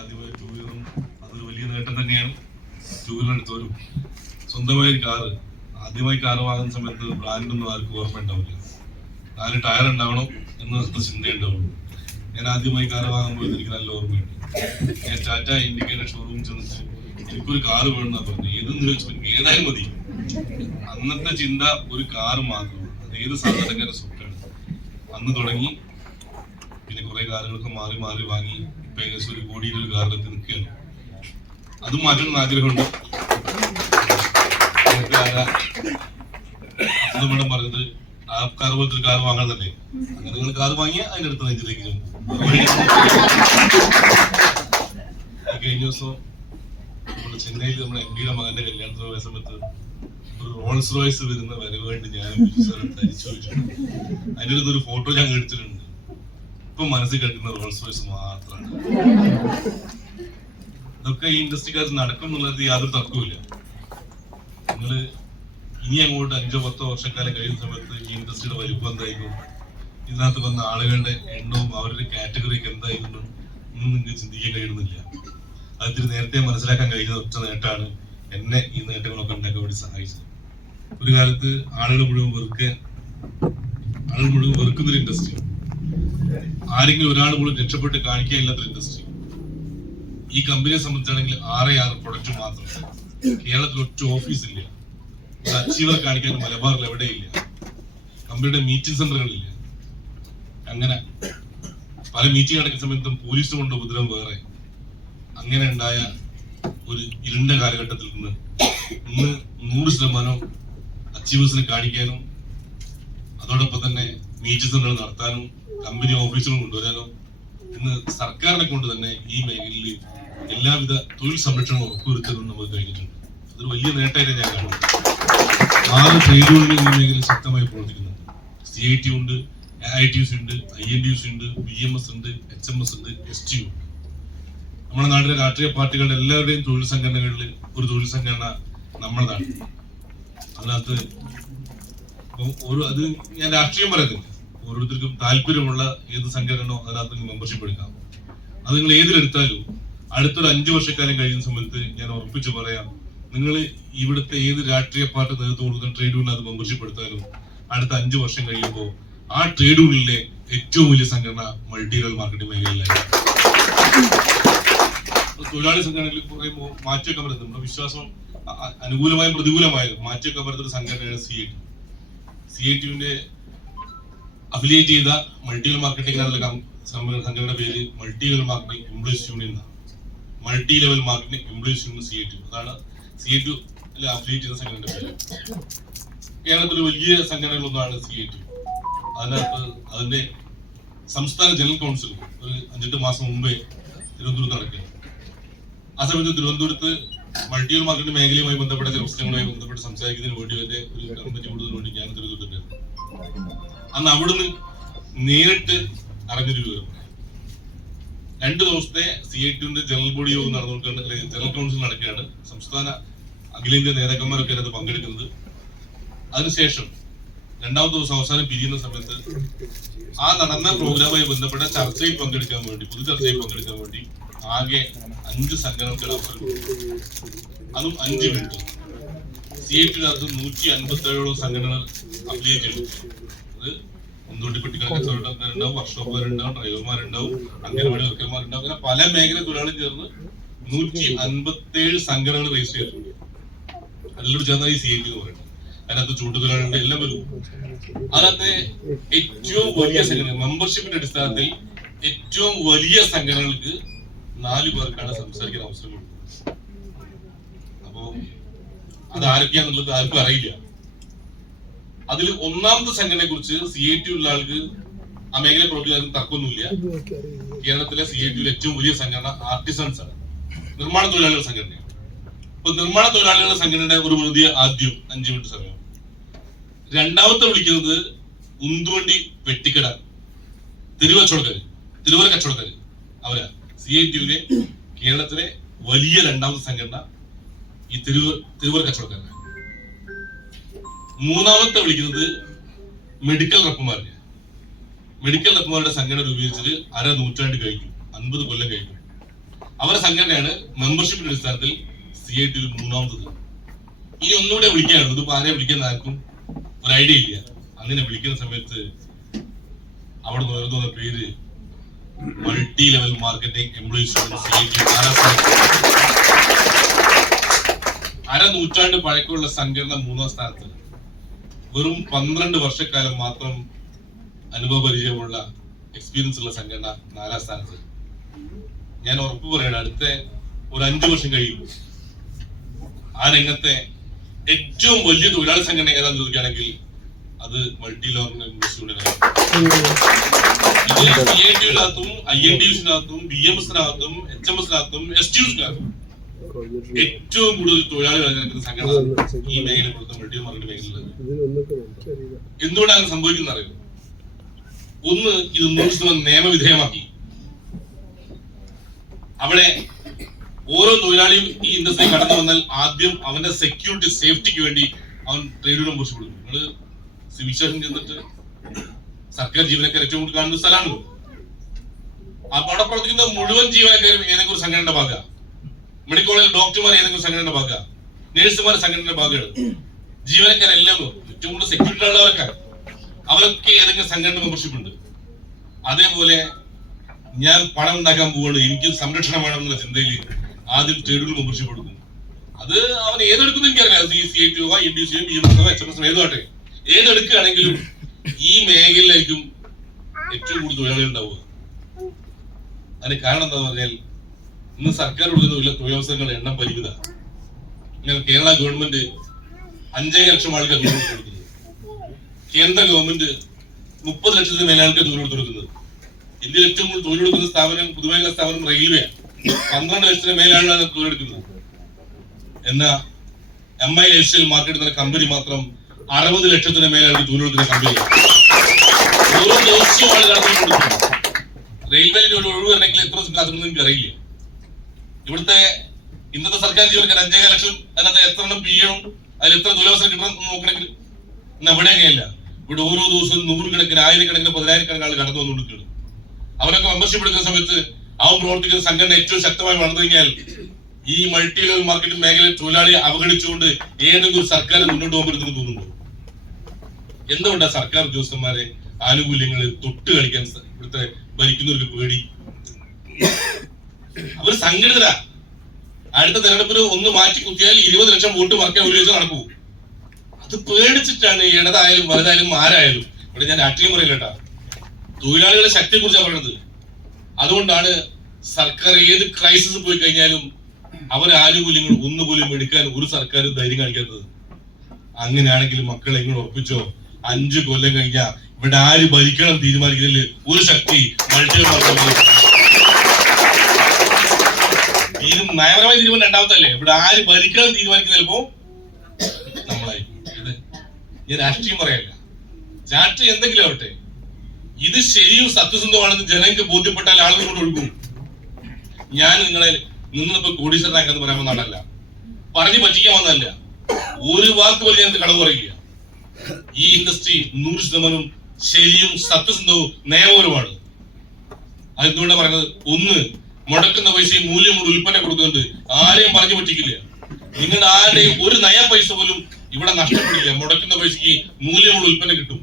ആദ്യമായി ടൂ വീലറും അതൊരു വലിയ നേട്ടം തന്നെയാണ്. ടൂ വീലർ എടുത്തവരും സ്വന്തമായി കാറ് ആദ്യമായി കാറ് വാങ്ങുന്ന സമയത്ത് ബ്രാൻഡൊന്നും ആർക്കും ഓർമ്മ ഉണ്ടാവില്ല. 4 ടയർ ഉണ്ടാവണം എന്ന ചിന്തയുണ്ടാവുള്ളൂ. ഞാൻ ആദ്യമായി കാറ് വാങ്ങുമ്പോൾ എനിക്ക് നല്ല ഓർമ്മയുണ്ട്. ഞാൻ ടാറ്റ ഇൻഡിക്കേറ്റർ ഷോറൂം ചെന്നിട്ട് എനിക്കൊരു കാറ് വേണമെന്നാ പറഞ്ഞു. ഏതെന്ന് ചോദിച്ചു, എനിക്ക് ഏതായാലും മതി. അന്നത്തെ ചിന്ത ഒരു കാറ് മാത്രം, ഏത് സാധാരണക്കാരുടെ സ്വപ്നമാണ്. അന്ന് തുടങ്ങി പിന്നെ കുറെ കാറുകളൊക്കെ മാറി മാറി വാങ്ങി ഇപ്പൊ ഏകദേശം 1 കോടിയുടെ ഒരു കാറിലെത്തി നിൽക്കുകയാണ്. അതും മാറ്റണമെന്ന് ആഗ്രഹമുണ്ട്. മേഡം പറഞ്ഞത് ആ കാർ പോലത്തെ ഒരു കാർ വാങ്ങാന്നല്ലേ. അങ്ങനെ നിങ്ങൾ കാർ വാങ്ങിയ അതിന്റെ അടുത്ത നെഞ്ചിലേക്ക് കഴിഞ്ഞ ദിവസം നമ്മുടെ ചെന്നൈയിൽ നമ്മുടെ MD-യുടെ മകന്റെ കല്യാണത്തിന് പോയ സമയത്ത് ഒരു റോൾസ് റോയ്സ് വരുന്ന വരവായിട്ട് ഞാനും ധരിച്ചു വെച്ചിട്ടുണ്ട്. അതിൻ്റെ അടുത്തൊരു ഫോട്ടോ ഞാൻ എടുത്തിട്ടുണ്ട്. ഇപ്പൊ മനസ്സിൽ കിടക്കുന്ന റോൾസ് റോയ്സ് മാത്രമാണ്. ഇതൊക്കെ ഈ ഇൻഡസ്ട്രിക്കകത്ത് നടക്കും എന്നുള്ളത് യാതൊരു തർക്കവുമില്ല. നിങ്ങള് ഇനി അങ്ങോട്ട് 5-10 വർഷക്കാലം കഴിയുന്ന സമയത്ത് ഈ ഇൻഡസ്ട്രിയുടെ വലുപ്പം എന്തായിരിക്കും, ഇതിനകത്ത് വന്ന ആളുകളുടെ എണ്ണവും അവരുടെ കാറ്റഗറിയൊക്കെ എന്തായിരുന്നു ഒന്നും നിങ്ങൾക്ക് ചിന്തിക്കാൻ കഴിയുന്നില്ല. അതിന് നേരത്തെ മനസ്സിലാക്കാൻ കഴിയുന്ന ഒറ്റ നേട്ടമാണ് എന്നെ ഈ നേട്ടങ്ങളൊക്കെ ഉണ്ടാക്കാൻ വേണ്ടി സഹായിച്ചത്. ഒരു കാലത്ത് ആളുകൾ മുഴുവൻ വെറുക്കുന്നൊരു ഇൻഡസ്ട്രി, ആരെങ്കിലും ഒരാൾ മുഴുവൻ രക്ഷപ്പെട്ട് കാണിക്കാനില്ലാത്തൊരു ഇൻഡസ്ട്രി. ഈ കമ്പനിയെ സംബന്ധിച്ചാണെങ്കിൽ 6 പ്രൊഡക്റ്റ് മാത്രം. കേരളത്തിൽ ഒറ്റ ഓഫീസില്ല. ഒരു അച്ചീവർ കാണിക്കാൻ മലബാറിൽ എവിടെയില്ല. കമ്പനിയുടെ മീറ്റിംഗ് സെന്ററുകളില്ല. അങ്ങനെ പല മീറ്റിംഗ് നടക്കുന്ന സമയത്തും പോലീസ് കൊണ്ട് ഉപദ്രവം വേറെ. അങ്ങനെ ഉണ്ടായ ഒരു ഇരുണ്ട കാലഘട്ടത്തിൽ നിന്ന് ഇന്ന് 100% അച്ചീവേഴ്സിനെ കാണിക്കാനും അതോടൊപ്പം തന്നെ മീറ്റിംഗ് സെന്ററുകൾ നടത്താനും കമ്പനി ഓഫീസുകൾ കൊണ്ടുവരാനും ഇന്ന് സർക്കാരിനെ കൊണ്ട് തന്നെ ഈ മേഖലയിൽ എല്ലാവിധ തൊഴിൽ സംരക്ഷണം ഉറപ്പുവരുത്തുന്നതും നമുക്ക് കഴിഞ്ഞിട്ടുണ്ട്. അതൊരു വലിയ നേട്ടമായിട്ട് ഞാൻ കാണുന്നു. 6 ട്രേഡ് യൂണിയൻ ഈ മേഖലയിൽ ശക്തമായി പ്രവർത്തിക്കുന്നുണ്ട്. CIT ഉണ്ട്, IITUC ഉണ്ട്, INTUC ഉണ്ട്, BMS ഉണ്ട്, HMS ഉണ്ട്, STU ഉണ്ട്. നമ്മുടെ നാട്ടിലെ രാഷ്ട്രീയ പാർട്ടികളുടെ എല്ലാവരുടെയും തൊഴിൽ സംഘടനകളിൽ ഒരു തൊഴിൽ സംഘടന നമ്മുടെ നാട്ടിൽ. അതിനകത്ത് അത് ഞാൻ രാഷ്ട്രീയം പറയുന്നില്ല. ഓരോരുത്തർക്കും താല്പര്യമുള്ള ഏത് സംഘടനയോ അതിനകത്ത് മെമ്പർഷിപ്പ് എടുക്കാം. അത് നിങ്ങൾ ഏതിലെടുത്താലും അടുത്തൊരു 5 വർഷക്കാലം കഴിയുന്ന സമയത്ത് ഞാൻ ഉറപ്പിച്ച് പറയാം, നിങ്ങൾ ഇവിടുത്തെ ഏത് രാഷ്ട്രീയ പാർട്ടി നേതൃത്വം കൊടുക്കുന്ന ട്രേഡ് യൂണിയൻ അത് മെമ്പർഷിപ്പ് എടുത്താലും അടുത്ത 5 വർഷം കഴിയുമ്പോൾ ആ ട്രേഡ് യൂണിയനിലെ ഏറ്റവും വലിയ സംഘടന മൾട്ടി ലെവൽ മാർക്കറ്റിംഗ് മേഖലയിലായിരിക്കും. തൊഴിലാളി സംഘടനകളിൽ കുറെ മാറ്റിവെക്കാൻ പറ്റുന്നത് നമ്മുടെ വിശ്വാസം അനുകൂലമായും പ്രതികൂലമായും മാറ്റിവെക്കാൻ പറ്റുന്ന സംഘടനയാണ് CIT-ന്റെ അഫിലിയേറ്റ് ചെയ്ത മൾട്ടി ലെവൽ മാർക്കറ്റിംഗ് സംഘടനയുടെ പേര് multi level marketing employees union എന്നാണ്. Multi level marketing employees union CIT. അതാണ് CIT അഫിലിയേറ്റ് ചെയ്ത സംഘടനയുടെ പേര്. കേരളത്തിലെ വലിയ സംഘടനകളൊന്നാണ് CIT. അതിനകത്ത് അതിന്റെ സംസ്ഥാന ജനറൽ കൗൺസിൽ ഒരു 5-8 മാസം മുമ്പേ തിരുവനന്തപുരത്ത് നടക്കുക. ആ സമയത്ത് തിരുവനന്തപുരത്ത് മൾട്ടി ലെവൽ മാർക്കറ്റിംഗ് മേഖലയുമായി ബന്ധപ്പെട്ട ചില പ്രശ്നങ്ങളുമായി ബന്ധപ്പെട്ട് സംസാരിക്കുന്നതിന് വേണ്ടി തന്നെ ഒരു കമ്മിറ്റി കൂടുന്നതിന് വേണ്ടി ഞാൻ തിരുവനന്തപുരത്തുണ്ടായിരുന്നു. അന്ന് അവിടുന്ന് നേരിട്ട് അറിഞ്ഞൊരു വിവരം, 2 ദിവസത്തെ CIT-ന്റെ ജനറൽ ബോഡി യോഗം നടന്നുകൊണ്ടിരിക്കുന്ന ജനറൽ കൗൺസിൽ നടക്കുകയാണ്. സംസ്ഥാന അഖിലേന്ത്യാ നേതാക്കന്മാരൊക്കെ അതിനകത്ത് പങ്കെടുക്കുന്നത്. അതിനുശേഷം 2ാമത്തെ ദിവസം അവസാനം പിരിയുന്ന സമയത്ത് ആ നടന്ന പ്രോഗ്രാമുമായി ബന്ധപ്പെട്ട ചർച്ചയിൽ പങ്കെടുക്കാൻ വേണ്ടി, പൊതുചർച്ചയിൽ പങ്കെടുക്കാൻ വേണ്ടി ആകെ 5 സംഘടനകൾക്ക് അവസരം കൊടുത്തു. അതും 5 മിനിറ്റ്. CIT-നകത്ത് 157 സംഘടനകൾ അഫിലിയേറ്റ് ചെയ്തു. അത് ഒന്നുകൊണ്ടിപ്പെട്ടികൾ കച്ചവടക്കാരുണ്ടാവും, വർക്ക്ഷോപ്പുകാരുണ്ടാവും, ഡ്രൈവർമാരുണ്ടാവും, അംഗനവാടി വർക്കർമാരുണ്ടാവും. അങ്ങനെ പല മേഖല തൊഴിലാളികൾ ചേർന്ന് 157 സംഘടനകൾ രജിസ്റ്റർ ചെയ്തിട്ടുണ്ട്. അതിലൂടെ ചേർന്ന ഈ CIT എന്ന് പറയുന്നത്. അതിനകത്ത് ചൂണ്ടുതൊഴിലാളികളുടെ എല്ലാം വരും. അതിനകത്തെ ഏറ്റവും വലിയ സംഘടന മെമ്പർഷിപ്പിന്റെ അടിസ്ഥാനത്തിൽ ഏറ്റവും വലിയ സംഘടനകൾക്ക് 4 പേർക്കാണ് സംസാരിക്കാൻ അവസരം കൊടുക്കുന്നത്. അപ്പോ അത് ആരൊക്കെയാന്നുള്ളത് ആർക്കും അറിയില്ല. അതിൽ 1ാമത്തെ സംഘടനയെ കുറിച്ച് CIT ഉള്ള ആൾക്ക് ആ മേഖല പ്രവർത്തിക്കാൻ തർക്കമൊന്നുമില്ല. കേരളത്തിലെ CIT-യിലെ ഏറ്റവും വലിയ സംഘടന ആർട്ടിസൺസ് ആണ്, നിർമ്മാണ തൊഴിലാളികളുടെ സംഘടനയാണ്. അപ്പൊ നിർമ്മാണ തൊഴിലാളികളുടെ സംഘടനയുടെ ഒരു പ്രതി ആദ്യം 5 മിനിറ്റ് സമയം. 2ാമത്തെ വിളിക്കുന്നത് ഉന്തുവണ്ടി വെട്ടിക്കട തെരുവ കച്ചവടക്കാര് അവരാ. CIT-യിലെ കേരളത്തിലെ വലിയ 2ാമത്തെ സംഘടന ഈ തെരുവ കച്ചവടക്കാരാണ്. 3ാമത്തെ വിളിക്കുന്നത് മെഡിക്കൽ റെപ്പുമാരുടെ സംഘടന രൂപീകരിച്ചിട്ട് 1/2 നൂറ്റാണ്ട് കഴിഞ്ഞു, 50 കൊല്ലം കഴിഞ്ഞു. അവരുടെ സംഘടനയാണ് മെമ്പർഷിപ്പിന്റെ അടിസ്ഥാനത്തിൽ CIT മൂന്നാമത്തത്. ഇനി ഒന്നുകൂടെ വിളിക്കാനുള്ളൂ. ഇതിപ്പോ ആരെ വിളിക്കാൻ ആർക്കും ഒരു ഐഡിയ ഇല്ല. അങ്ങനെ വിളിക്കുന്ന സമയത്ത് അവിടെ തോന്നുന്ന പേര് മൾട്ടി ലെവൽ മാർക്കറ്റിംഗ് എംപ്ലോയീസ് അരനൂറ്റാണ്ട് പഴക്കമുള്ള സംഘടന 3ാം സ്ഥാനത്ത്. വെറും 12 വർഷക്കാലം മാത്രം അനുഭവ പരിചയമുള്ള എക്സ്പീരിയൻസ് ഉള്ള സംഘടന 4ാം സ്ഥാനത്ത്. ഞാൻ ഉറപ്പ് പറയണം, അടുത്ത ഒരു 5 വർഷം കഴിയും ആ രംഗത്തെ ഏറ്റവും വലിയ തൊഴിലാളി സംഘടന ഏതാണെന്ന് ചോദിക്കുകയാണെങ്കിൽ അത് മൾട്ടി ലെവൽ യൂണിയനാണ്. ഇത് CIT-നകത്തും INTUS-നകത്തും BMS-നകത്തും HMS-നകത്തും STUs-നകത്തും ഏറ്റവും കൂടുതൽ തൊഴിലാളികൾ നടക്കുന്ന സംഘടന ഈ മേഖല കൊടുത്ത മൾട്ടി മാർക്കറ്റ് മേഖലയിലുള്ളത്. എന്തുകൊണ്ടാണ് സംഭവിക്കുന്നത് അറിയുന്നത്? ഒന്ന്, ഇത് 100% നിയമവിധേയമാക്കി. അവിടെ ഓരോ തൊഴിലാളിയും ഈ ഇൻഡസ്ട്രി കടന്നു വന്നാൽ ആദ്യം അവന്റെ സെക്യൂരിറ്റി സേഫ്റ്റിക്ക് വേണ്ടി അവൻ ട്രേഡ് യൂണിയൻ മെമ്പർഷിപ്പ് കൊടുക്കും. നിങ്ങള് സിവിൽ സ്റ്റേഷൻ ചെന്നിട്ട് സർക്കാർ ജീവനക്കാർ ഏറ്റവും കൂടുതൽ കാണുന്ന സ്ഥലമാണല്ലോ. അപ്പൊ അവിടെ പ്രവർത്തിക്കുന്ന മുഴുവൻ ജീവനക്കാരും ഏതെങ്കിലും ഒരു സംഘടനയുടെ ഭാഗമാണ്. മെഡിക്കൽ കോളേജിൽ ഡോക്ടർമാർ ഏതെങ്കിലും സംഘടനയുടെ ഭാഗമാണ്, നേഴ്സുമാർ സംഘടനയുടെ ഭാഗമാണ്. ജീവനക്കാരെല്ലാം ഏറ്റവും കൂടുതൽ സെക്യൂരിറ്റി ഉള്ളവരൊക്കെ അവരൊക്കെ ഏതെങ്കിലും സംഘടന മെമ്പർഷിപ്പ് ഉണ്ട്. അതേപോലെ ഞാൻ പണം ഉണ്ടാക്കാൻ പോവുകയാണ്, എനിക്ക് സംരക്ഷണം വേണമെന്നുള്ള ചിന്തയിൽ ആദ്യം ട്രേഡ് യൂണിയൻ മെമ്പർഷിപ്പ് എടുക്കും. അത് അവൻ ഏതെടുക്കുന്ന എനിക്കറിയാം. CIT, INTUS, BMS, HMS ഏതുമാട്ടെ ഏതെടുക്കുകയാണെങ്കിലും ഈ മേഖലയിലായിരിക്കും ഏറ്റവും കൂടുതൽ തൊഴിലാളികൾ ഉണ്ടാവുക. അതിന് കാരണം എന്താന്ന് പറഞ്ഞാൽ ഇന്ന് സർക്കാർ കൊടുക്കുന്ന തൊഴിലവസരങ്ങളുടെ എണ്ണം പരിമിത. കേരള ഗവൺമെന്റ് 5 ലക്ഷം ആൾക്കാർ തൊഴിൽ കൊടുക്കുന്നത്, കേന്ദ്ര ഗവൺമെന്റ് 30 ലക്ഷത്തിന് മേലെ ആൾക്കാർ തൊഴിൽ കൊടുക്കുന്നത്. ഇന്ത്യയിൽ ഏറ്റവും കൂടുതൽ തൊഴിൽ കൊടുക്കുന്ന സ്ഥാപനം, പൊതുമേഖലാ സ്ഥാപനം റെയിൽവേയാണ്. 12 ലക്ഷത്തിന് മേലാണ് തൊഴിലെടുക്കുന്നത്. എന്നാ MI ലൈഫ്സ്റ്റൈൽ മാർക്കറ്റ് എന്ന കമ്പനി മാത്രം 60 ലക്ഷത്തിന് മേലാണ് തൊഴിൽ കൊടുക്കുന്ന കമ്പനി. ഓരോ ദിവസവും ആളുകൾ കൊടുക്കുന്നു. റെയിൽവേയിൽ ഒരു ഒഴിവ് വരണമെങ്കിൽ എത്ര ദിവസം കാത്തുണ്ടെന്ന് എനിക്ക് അറിയില്ല. ഇവിടുത്തെ ഇന്നത്തെ സർക്കാർ ജീവനക്കാർ 5 ലക്ഷം, അതിനകത്ത് എത്ര എണ്ണം PA-യും അതിൽ എത്ര തൊഴിലവസരം കിട്ടണം നോക്കണമെങ്കിൽ ഇന്ന് എവിടെ അങ്ങനെയല്ല. ഇവിടെ ഓരോ ദിവസവും 100 കണക്കിന് 1000 കണക്കിന് 10,000 ആൾ കടന്നു വന്നുകൊണ്ടിരിക്കുകയാണ്. അവരൊക്കെ മെമ്പർഷിപ്പ് എടുക്കുന്ന സമയത്ത് അവൻ പ്രവർത്തിക്കുന്ന സംഘടന ഏറ്റവും ശക്തമായി വളർന്നു കഴിഞ്ഞാൽ ഈ മൾട്ടി ലെവൽ മാർക്കറ്റ് മേഖലയിൽ തൊഴിലാളിയെ അവഗണിച്ചുകൊണ്ട് ഏതെങ്കിലും ഒരു സർക്കാർ മുന്നോട്ട് പോകാൻ പറ്റുമെന്ന് തോന്നുന്നുണ്ടോ? എന്തുകൊണ്ടാണ് സർക്കാർ ഉദ്യോഗസ്ഥന്മാരെ ആനുകൂല്യങ്ങൾ തൊട്ട് കളിക്കാൻ ഇവിടുത്തെ ഭരിക്കുന്നവർക്ക് പേടി? അവർ സംഘടിതരാ. അടുത്ത തെരഞ്ഞെടുപ്പിന് ഒന്ന് മാറ്റി കുത്തിയാൽ 20 ലക്ഷം വോട്ട് മറക്കാൻ ഒരു ദിവസം നടക്കൂ. അത് പേടിച്ചിട്ടാണ് ഇടതായാലും വലുതായാലും ആരായാലും. ഇവിടെ ഞാൻ രാഷ്ട്രീയം പറയില്ലട്ടാ, തൊഴിലാളികളുടെ ശക്തിയെ കുറിച്ചാണ് പറയുന്നത്. അതുകൊണ്ടാണ് സർക്കാർ ഏത് ക്രൈസിസ് പോയി കഴിഞ്ഞാലും അവരെ ആനുകൂല്യങ്ങൾ ഒന്നുപോലും എടുക്കാൻ ഒരു സർക്കാരും ധൈര്യം കാണിക്കാത്തത്. അങ്ങനെയാണെങ്കിൽ മക്കളെ എങ്ങനെ ഉറപ്പിച്ചോ, 5 കൊല്ലം കഴിഞ്ഞാൽ ഇവിടെ ആര് ഭരിക്കണം തീരുമാനിക്കുന്നതിൽ ഒരു ശക്തി മൾട്ടി നയപരമായ തീരുമാനം രണ്ടാമത്തല്ലേ. ഇവിടെ ആര് ഭരിക്കണം തീരുമാനിക്കുന്ന ചിലപ്പോ നമ്മളായിരിക്കും. ഇത് ഞാൻ രാഷ്ട്രീയം പറയല്ല, രാഷ്ട്രീയം എന്തെങ്കിലും ആവട്ടെ, ഇത് ശരിയും സത്യസന്ധമാണെന്ന് ജനങ്ങൾക്ക് ബോധ്യപ്പെട്ടാൽ ആളുകൾ കൊണ്ട് ഒഴുകും. ഞാൻ നിങ്ങളെ നിന്നിപ്പോ കോടീശ്വരനാക്കാന്ന് പറയാൻ വന്നതല്ല, പറഞ്ഞു പറ്റിക്കാൻ വന്നതല്ല. ഒരു വാക്ക് പോലും ഞാൻ കടന്നു പറയില്ല. ഈ ഇൻഡസ്ട്രി 100% ശരിയും സത്യസന്ധവും നിയമപരമാണ്. അതെന്തുകൊണ്ടാണ് പറയുന്നത്? ഒന്ന്, മുടക്കുന്ന പൈസയും മൂല്യമുള്ള ഉൽപ്പന്നം കൊടുക്കുന്നുണ്ട്. ആരെയും പറഞ്ഞു പറ്റിക്കില്ല. നിങ്ങളുടെ ആരുടെയും ഒരു നയ പൈസ പോലും ഇവിടെ നഷ്ടപ്പെടില്ല. മുടക്കുന്ന പൈസക്ക് മൂല്യമുള്ള ഉൽപ്പന്നം കിട്ടും.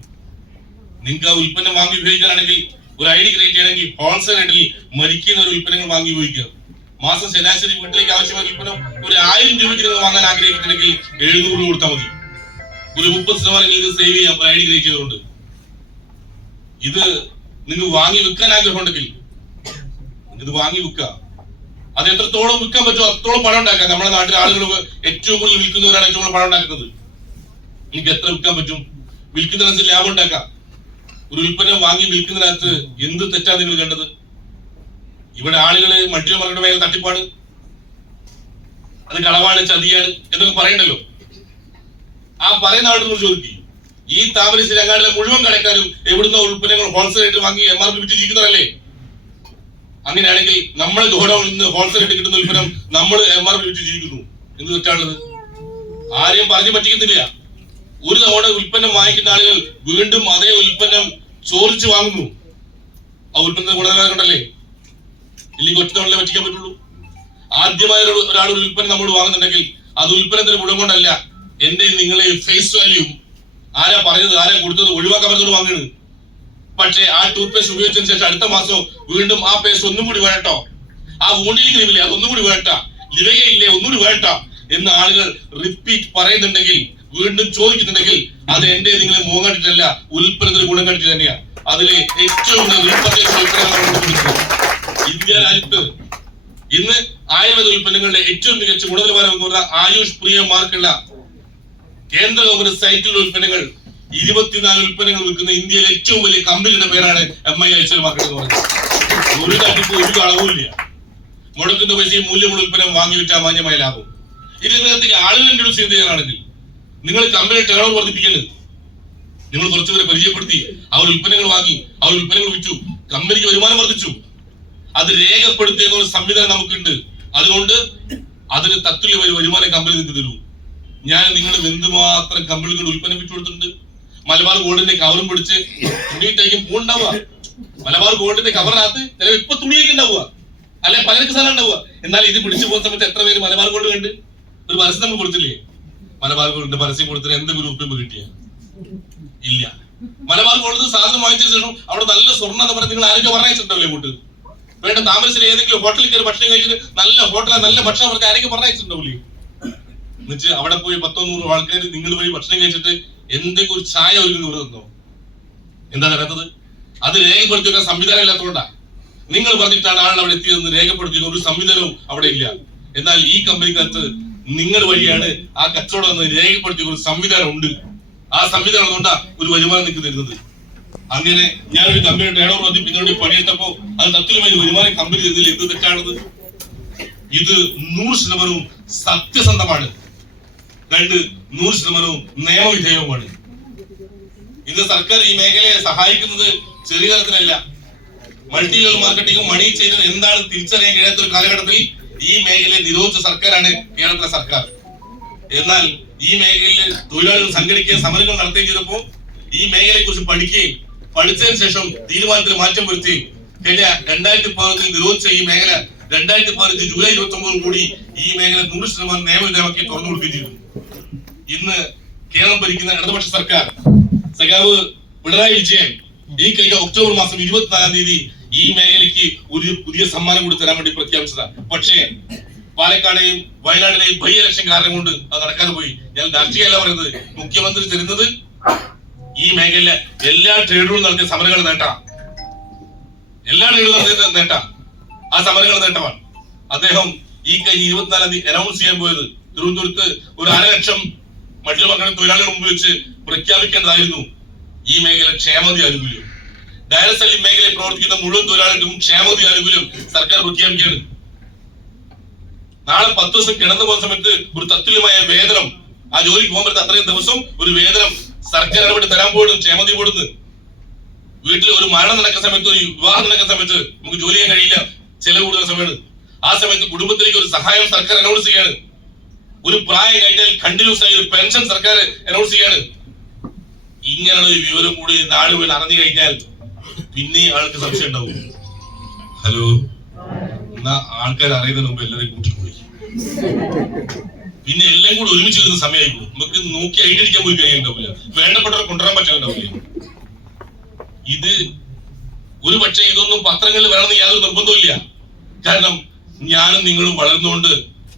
നിങ്ങൾക്ക് ആ ഉൽപ്പന്നം വാങ്ങി ഉപയോഗിക്കാനാണെങ്കിൽ, ഒരു ID ക്രിയേറ്റ് ചെയ്യണമെങ്കിൽ ഹോൾസെയിൽ റേറ്റിൽ മരിക്കുന്ന ഒരു ഉൽപ്പന്നങ്ങൾ വാങ്ങി ഉപയോഗിക്കുക. മാസം ശരാശരി വീട്ടിലേക്ക് ആവശ്യമായ ഉൽപ്പന്നം ഒരു 1000 രൂപയ്ക്ക് നിങ്ങൾ വാങ്ങാൻ ആഗ്രഹിക്കുന്നുണ്ടെങ്കിൽ 700 രൂപ കൊടുത്താൽ മതി. ഒരു 30% സേവ് ചെയ്യാം ID ക്രിയേറ്റ് ചെയ്തുകൊണ്ട്. ഇത് നിങ്ങൾ വാങ്ങി വിൽക്കാൻ ആഗ്രഹമുണ്ടെങ്കിൽ ഇത് വാങ്ങി വിൽക്കുക. അത് എത്രത്തോളം വിൽക്കാൻ പറ്റുമോ അത്രത്തോളം പണം ഉണ്ടാക്കാം. നമ്മുടെ നാട്ടിലെ ആളുകൾ ഏറ്റവും കൂടുതൽ വിൽക്കുന്നവരാണ് ഏറ്റവും കൂടുതൽ പണം ഉണ്ടാക്കുന്നത്. എനിക്ക് എത്ര വിൽക്കാൻ പറ്റും? വിൽക്കുന്നതിനനുസരിച്ച് ലാഭം ഉണ്ടാക്കാം. ഒരു ഉൽപ്പന്നം വാങ്ങി വിൽക്കുന്നതിനകത്ത് എന്ത് തെറ്റാണ് നിങ്ങൾ കണ്ടത്? ഇവിടെ ആളുകള് മൾട്ടി മാർക്കറ്റ് മേഖല തട്ടിപ്പാണ്, അത് കളവാണ്, ചതിയാണ് എന്നൊക്കെ പറയണ്ടല്ലോ. ആ പറയുന്ന ആളുകൾ ചോദിക്കും, ഈ താമരശ്ശേരി അങ്ങാടിലെ മുഴുവൻ കടക്കാരും എവിടുന്ന ഉൽപ്പന്നങ്ങൾ ഹോൾസെയിൽ ആയിട്ട് വാങ്ങി MRP വിറ്റ് ജീവിക്കുന്നവരല്ലേ? അങ്ങനെയാണെങ്കിൽ നമ്മൾ ഗോഡൌണിൽ നിന്ന് ഹോൾസെയിൽ ആയിട്ട് കിട്ടുന്ന ഉൽപ്പന്നം നമ്മൾ MRP വിറ്റ് ജീവിക്കുന്നു. എന്ത് തെറ്റാണുള്ളത്? ആരെയും പറഞ്ഞു പറ്റിക്കുന്നില്ല. ഒരു തവണ ഉൽപ്പന്നം വാങ്ങിക്കുന്ന ആളുകൾ വീണ്ടും അതേ ഉൽപ്പന്നം ചോദിച്ചു വാങ്ങുന്നു. ആ ഉൽപ്പന്നത്തെ ഗുണനിലവാരം കൊണ്ടല്ലേ? ഇല്ലെങ്കിൽ ഒറ്റ തവണ പറ്റിക്കാൻ പറ്റുള്ളൂ. ആദ്യമായ ഒരാൾ ഒരു ഉൽപ്പന്നം നമ്മോട് വാങ്ങുന്നുണ്ടെങ്കിൽ അത് ഉൽപ്പന്നത്തിന് ഗുണം കൊണ്ടല്ല, എന്റെ നിങ്ങളെ ഫേസ് വാല്യൂ ആരാ പറഞ്ഞത്, ആരാ കൊടുത്തത് ഒഴിവാക്കാൻ പറ്റുന്നത് വാങ്ങുന്നത്. പക്ഷേ ആ ടൂത്ത് പേസ്റ്റ് ഉപയോഗിച്ചതിന് ശേഷം അടുത്ത മാസം വീണ്ടും ആ പേസ്റ്റ് ഒന്നും കൂടി വേട്ടോ, ആ വൂണ്ടിൽ ക്രീമില്ലേ അതൊന്നും കൂടി വേട്ട, ലിവകയില്ലേ ഒന്നുകൂടി വേട്ട എന്ന് ആളുകൾ റിപ്പീറ്റ് പറയുന്നുണ്ടെങ്കിൽ, വീണ്ടും ചോദിക്കുന്നുണ്ടെങ്കിൽ അത് എന്റെ നിങ്ങളെ മോഹം കണ്ടിട്ടല്ല, ഉൽപ്പന്നത്തിന് ഗുണം കണ്ടിട്ട് തന്നെയാണ്. അതില് ഏറ്റവും ഇന്ത്യ രാജ്യത്ത് ഇന്ന് ആയുർവേദ ഉൽപ്പന്നങ്ങളുടെ ഏറ്റവും മികച്ച ഗുണനിലവാരം എന്ന് പറഞ്ഞാൽ ആയുഷ് പ്രിയ മാർക്കുള്ള കേന്ദ്ര ഗവൺമെന്റ് സൈറ്റിലുള്ള ഉൽപ്പന്നങ്ങൾ 24 ഉൽപ്പന്നങ്ങൾ വിൽക്കുന്ന ഇന്ത്യയിലെ ഏറ്റവും വലിയ കമ്പനിയുടെ പേരാണ് MI ഹോൾസെയിൽ മാർക്കറ്റ് എന്ന് പറയുന്നത്. ഒരു തട്ടിപ്പ് ഒരു കളവുമില്ല. മുടക്കുന്ന പൈസയും മൂല്യമുള്ള ഉൽപ്പന്നം വാങ്ങി വിറ്റാൽ മാന്യമായ ലാഭം. ഇതിനകത്തേക്ക് ആളുകൾ ഇൻട്രൊഡ്യൂസ് ചെയ്യുകയാണെങ്കിൽ നിങ്ങൾ കമ്പനി ടേൺ ഓവർ വർദ്ധിപ്പിക്കരുത്. നിങ്ങൾ കുറച്ചുപേരെ പരിചയപ്പെടുത്തി അവർ ഉൽപ്പന്നങ്ങൾ വാങ്ങി, അവർ ഉൽപ്പന്നങ്ങൾ വിറ്റു, കമ്പനിക്ക് വരുമാനം വർദ്ധിച്ചു. അത് രേഖപ്പെടുത്തിയ ഒരു സംവിധാനം നമുക്കുണ്ട്. അതുകൊണ്ട് അതിന് തത്തുല്യ വരുമാനം കമ്പനി നിങ്ങൾക്ക് തരൂ. ഞാൻ നിങ്ങൾ എന്തുമാത്രം കമ്പനികളുടെ ഉൽപ്പന്നം വിറ്റു കൊടുത്തിട്ടുണ്ട്. മലബാർ ഗോൾഡിന്റെ കവറും പിടിച്ച് തുണിയിട്ടേക്കും പൂണ്ടാവുക. മലബാർ ഗോൾഡിന്റെ കവറിനകത്ത് ചിലപ്പോൾ ഇപ്പൊ തുണിയൊക്കെ ഉണ്ടാവുക, അല്ലെ പലർക്ക് സാധനം ഉണ്ടാവുക. എന്നാൽ ഇത് പിടിച്ചു പോകുന്ന സമയത്ത് എത്ര പേര് മലബാർ ഗോൾഡ് കണ്ട് ഒരു പരസ്യം നമ്മൾ കൊടുത്തില്ലേ? മലബാർ ഗോൾഡിന്റെ പരസ്യം കൊടുത്തിട്ട് എന്തെങ്കിലും ഉറപ്പിപ്പ് കിട്ടിയ ഇല്ല. മലബാർ ഗോൾഡ് സാധനം വാങ്ങിച്ച ശേഷം അവിടെ നല്ല സ്വർണ്ണം എന്ന് പറഞ്ഞാൽ നിങ്ങൾ ആരെങ്കിലും പറഞ്ഞയച്ചിട്ടുണ്ടല്ലേ കൂട്ട്? വേണ്ട താമരശ്ശേരി ഏതെങ്കിലും ഹോട്ടലിൽ കയറി ഭക്ഷണം കഴിച്ചിട്ട് നല്ല ഹോട്ടലിൽ നല്ല ഭക്ഷണം അവർക്ക് ആരെങ്കിലും പറഞ്ഞയച്ചിട്ടുണ്ടാവില്ലേ? എന്നുവെച്ച് അവിടെ പോയി 10-100 ആൾക്കാർ നിങ്ങൾ പോയി ഭക്ഷണം കഴിച്ചിട്ട് എന്തെങ്കിലും ഒരു ചായ ഒരു തന്നോ? എന്താ നടക്കുന്നത്? അത് രേഖപ്പെടുത്തി വെക്കാൻ സംവിധാനം ഇല്ലാത്തതുകൊണ്ടാ. നിങ്ങൾ പറഞ്ഞിട്ടാണ് ആൾ അവിടെ എത്തിയതെന്ന് രേഖപ്പെടുത്തിയ ഒരു സംവിധാനവും അവിടെ ഇല്ല. എന്നാൽ ഈ കമ്പനിക്കകത്ത് നിങ്ങൾ വഴിയാണ് ആ കച്ചവടം എന്ന് രേഖപ്പെടുത്തിയ ഒരു സംവിധാനം ഉണ്ട്. ആ സംവിധാനം കൊണ്ടാ ഒരു വരുമാനം നിങ്ങൾക്ക് തരുന്നത്. അങ്ങനെ ഞാനൊരു കമ്പനിയുടെ ടേൺ ഓവർ വർദ്ധിപ്പിക്കുന്നതിന് പണിയെടുത്തപ്പോ അത് തത്തുല്യമായി വരുമാനം കമ്പനി തരുന്നതിൽ എന്ത് തെറ്റാണത്? ഇത് 100% സത്യസന്ധമാണ്. 100% നിയമവിധേയവുമാണ്. ഇന്ന് സർക്കാർ ഈ മേഖലയെ സഹായിക്കുന്നത് ചെറിയ തലത്തിലല്ല. മൾട്ടി ലെവൽ മാർക്കറ്റിംഗും മണി ചെയിനും എന്താണ് തിരിച്ചറിയാൻ കഴിയാത്ത ഒരു കാലഘട്ടത്തിൽ ഈ മേഖലയെ നിരോധിച്ച സർക്കാരാണ് കേരളത്തിലെ സർക്കാർ. എന്നാൽ ഈ മേഖലയിൽ തൊഴിലാളികൾ സംഘടിക്കുകയും സമരങ്ങൾ നടത്തുകയും ചെയ്തപ്പോൾ ഈ മേഖലയെ കുറിച്ച് പഠിക്കുകയും പഠിച്ചതിന് ശേഷം തീരുമാനത്തിൽ മാറ്റം വരുത്തുകയും കഴിഞ്ഞ 2015 നിരോധിച്ച ഈ മേഖല 2015 ജൂലൈ 29 കൂടി ഈ മേഖല 100% നിയമവിധേയമാക്കി തുറന്നു കൊടുക്കുകയും ചെയ്തു. ഇന്ന് കേരളം ഭരിക്കുന്ന ഇടതുപക്ഷ സർക്കാർ സഖാവ് പിണറായി വിജയൻ ഈ കഴിഞ്ഞ ഒക്ടോബർ മാസം 24-ാം തീയതി ഈ മേഖലയ്ക്ക് ഒരു പുതിയ സമ്മാനം കൂടി തരാൻ വേണ്ടി പ്രഖ്യാപിച്ചതാണ്. പക്ഷേ പാലക്കാടെയും വയനാട്ടിലെയും ബൈ ഇലക്ഷൻ കാരണം കൊണ്ട് അത് നടക്കാതെ പോയി. ഞാൻ രാഷ്ട്രീയമല്ല പറയുന്നത്. മുഖ്യമന്ത്രി തരുന്നത് ഈ മേഖലയിലെ എല്ലാ ട്രേഡുകളും നടത്തിയ സമരങ്ങൾ നേട്ട, എല്ലാ ട്രേഡുകളും നടത്തിയ നേട്ട, ആ സമരങ്ങൾ നേട്ടമാണ്. അദ്ദേഹം ഈ കഴിഞ്ഞ 24-ാം തീയതി അനൗൺസ് ചെയ്യാൻ പോയത് തിരുവനന്തപുരത്ത് ഒരു 1.5 ലക്ഷം മറ്റൊരു മക്കളുടെ തൊഴിലാളികൾ മുമ്പ് വെച്ച് പ്രഖ്യാപിക്കേണ്ടതായിരുന്നു ഈ മേഖല ക്ഷേമനിധി ആനുകൂല്യം. ഡയറക്ട് സെല്ലിംഗ് മേഖലയിൽ പ്രവർത്തിക്കുന്ന മുഴുവൻ തൊഴിലാളികൾക്കും ക്ഷേമനിധി ആനുകൂല്യം സർക്കാർ പ്രഖ്യാപിക്കുകയാണ്. നാളെ 10 ദിവസം കിടന്നു പോകുന്ന സമയത്ത് ഒരു തത്തുല്യമായ വേതനം, ആ ജോലിക്ക് പോകാൻ പറ്റുന്ന അത്രയും ദിവസം ഒരു വേതനം സർക്കാർ ഇടപെട്ട് തരാൻ പോടുന്നു, ക്ഷേമനിധി കൊടുന്ന്. വീട്ടിൽ ഒരു മരണം നടക്കുന്ന സമയത്ത്, ഒരു വിവാഹം നടക്കുന്ന സമയത്ത് നമുക്ക് ജോലി ചെയ്യാൻ കഴിയില്ല, ചെലവ് കൂടുന്ന സമയത്ത്. ആ സമയത്ത് കുടുംബത്തിലേക്ക് ഒരു സഹായം സർക്കാർ അനൗൺസ് ചെയ്യാണ്. ഒരു പ്രായം കഴിഞ്ഞാൽ കണ്ടിന്യൂസ് ആയി ഒരു പെൻഷൻ സർക്കാർ അനൗൺസ് ചെയ്യാണ്. ഇങ്ങനെയുള്ള ഒരു വിവരം കൂടി നാട് പോയി അറിഞ്ഞു കഴിഞ്ഞാൽ പിന്നെ ആൾക്ക് സംശയം ഉണ്ടാവും. ഹലോ, എന്നാ ആൾക്കാർ അറിയുന്നതിന് മുമ്പ് എല്ലാവരെയും കൂട്ടിക്കൂടി പിന്നെ എല്ലാം കൂടി ഒരുമിച്ച് വരുന്ന സമയമായിരിക്കും. നമുക്ക് നോക്കി ഐഡന്റിക്കാൻ പോയി കഴിയുന്നുണ്ടാവില്ല, വേണ്ടപ്പെട്ടവരെ കൊണ്ടുവരാൻ പറ്റുന്നുണ്ടാവില്ല. ഇത് ഒരു പക്ഷേ ഇതൊന്നും പത്രങ്ങളിൽ വേണമെന്ന് യാതൊരു നിർബന്ധവും ഇല്ല. കാരണം ഞാനും നിങ്ങളും വളർന്നുകൊണ്ട്